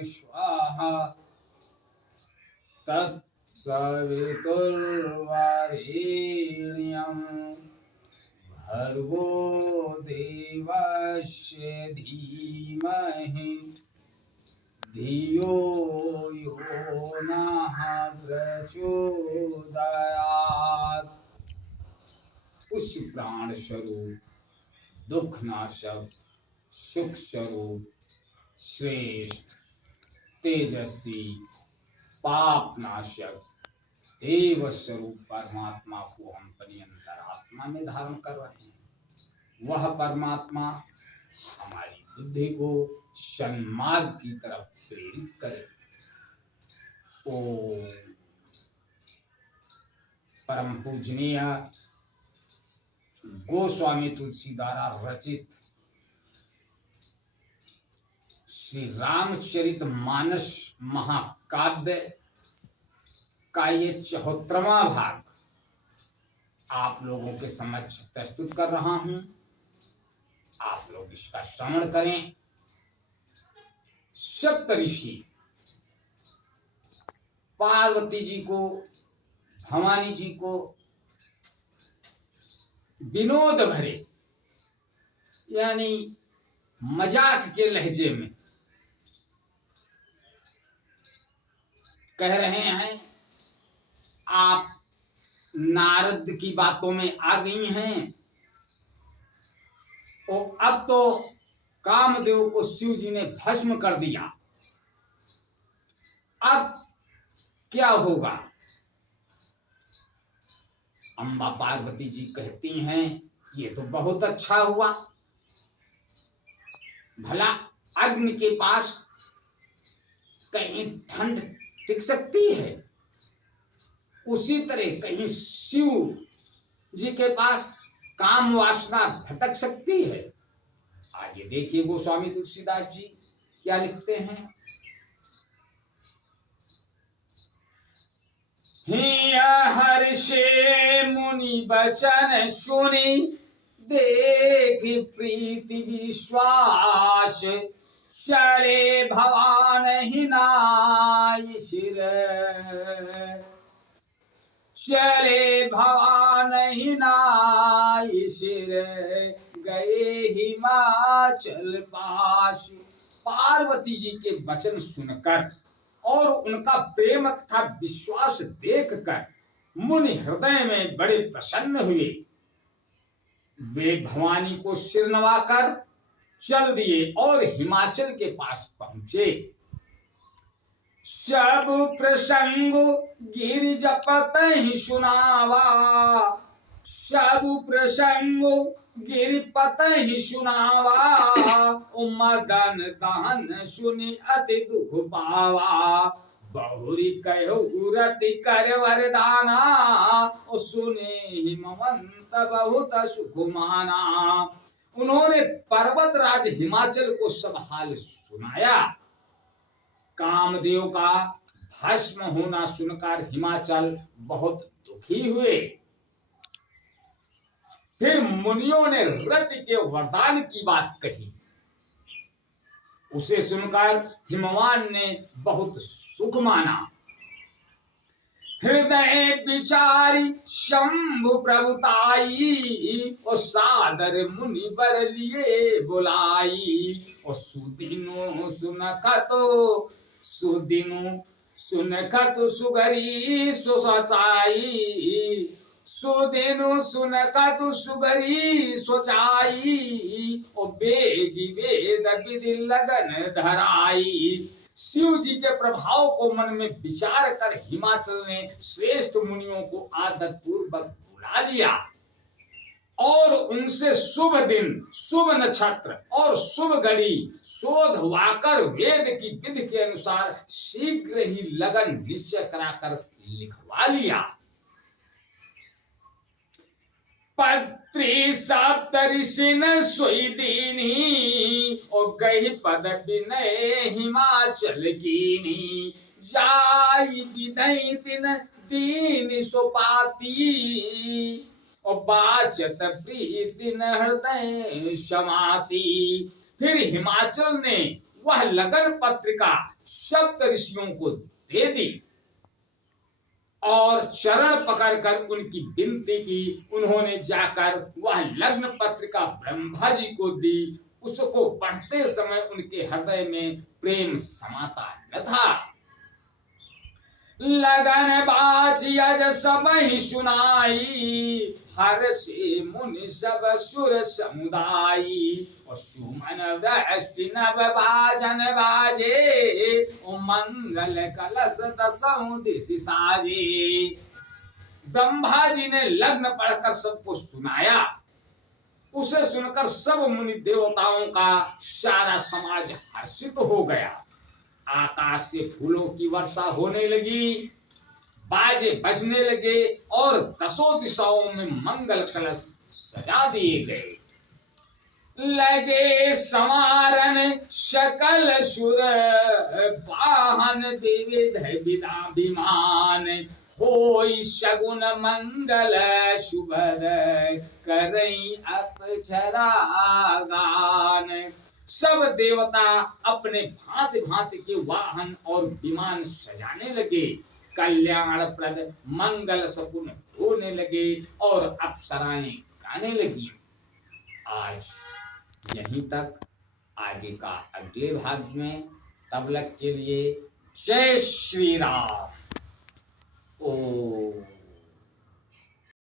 स्वाहा तत्सवितुर्वरेण्यं भर्गो देवस्य धीमहि धियो यो नः प्रचोदयात्। उस प्राण स्वरूप, दुख नाशक, सुख स्वरूप, श्रेष्ठ, तेजस्वी, पाप नाशक, देव स्वरूप परमात्मा को हम अपनी अंतरात्मा में धारण कर रहे हैं। वह परमात्मा हमारी बुद्धि को सन्मार्ग की तरफ प्रेरित करे। ओ परम पूजनीय गोस्वामी तुलसी द्वारा रचित श्री रामचरितमानस महाकाव्य का ये 74वां भाग आप लोगों के समक्ष प्रस्तुत कर रहा हूं। आप लोग इसका श्रवण करें। सप्तऋषि पार्वती जी को, भवानी जी को विनोद भरे यानी मजाक के लहजे में कह रहे हैं, आप नारद की बातों में आ गई हैं और अब तो कामदेव को शिव जी ने भस्म कर दिया, अब क्या होगा। अम्बा पार्वती जी कहती हैं, ये तो बहुत अच्छा हुआ, भला अग्नि के पास कहीं ठंड टिक सकती है, उसी तरह कहीं शिव जी के पास काम वासना भटक सकती है। आगे देखिए गोस्वामी तुलसीदास जी क्या लिखते हैं। हर्षे मुनि बचन सुनी देख प्रीति विश्वास, चले भवान ही नाई सिर, चले भवान ही नाई सिर, गए हिमाचल पास। पार्वती जी के वचन सुनकर और उनका प्रेम तथा विश्वास देखकर मुनि हृदय में बड़े प्रसन्न हुए। वे भवानी को सिर नवाकर चल दिए और हिमाचल के पास पहुंचे। सब प्रसंग गिरिजपत ही सुनावा, सब प्रसंग गिरिपत ही सुनावा, मदन दहन सुनी अति दुख पावा, बहुरी कहो रति कर वरदाना, सुने हिमवंत बहुत सुख माना। उन्होंने पर्वत राज हिमाचल को सब हाल सुनाया। कामदेव का भस्म होना सुनकर हिमाचल बहुत दुखी हुए। फिर मुनियों ने रति के वरदान की बात कही। उसे सुनकर हिमवान ने बहुत सुख माना। हृदय विचारी शंभु प्रभुताई, और सादर मुनि बर लिए बुलाई। और सुदिनो सुनखतो, सुदिनो सुनखतो सुगरी सुसचाई, सुदिनो सुनखतो सुगरी सोचाई, और बेगी वेद विधि लगन धराई। शिव जी के प्रभाव को मन में विचार कर हिमाचल ने श्रेष्ठ मुनियों को आदर पूर्वक बुला लिया और उनसे शुभ दिन, शुभ नक्षत्र और शुभ घड़ी शोधवाकर वेद की विधि के अनुसार शीघ्र ही लगन निश्चय कराकर लिखवा लिया। त्रिसप्तऋषिन सोई दीनी और गई पद विनय हिमाचल कीनी जाई विदई तिन दीन सुपाती और बाचत प्रीति न हृदय समाती। फिर हिमाचल ने वह लगन पत्रिका सप्त ऋषियों को दे दी और चरण पकड़कर उनकी विनती की। उन्होंने जाकर वह लग्न पत्रिका ब्रह्मा जी को दी। उसको पढ़ते समय उनके हृदय में प्रेम समाता न था। लगन बाजी अज सब ही सुनाई हर से मुनि सब सुर समुदायी और सुमन वृष्टि नव बाजन बाजे ओ मंगल कलश दसों दिश साजे। ब्रह्मा जी ने लग्न पढ़कर सबको सुनाया। उसे सुनकर सब मुनि देवताओं का सारा समाज हर्षित हो गया। आकाश से फूलों की वर्षा होने लगी, बाजे बजने लगे और दसों दिशाओं में मंगल कलश सजा दिए गए। लगे समारन सकल सुर वाहन विविध विदा विमान होई सगुन मंगल शुभद करई अपचरा गान। सब देवता अपने भांति भांति के वाहन और विमान सजाने लगे। कल्याणप्रद मंगल शकुन होने लगे और अप्सराएं गाने लगी। आज यहीं तक, आगे का अगले भाग में। तब तक के लिए जय श्री राम। ओम।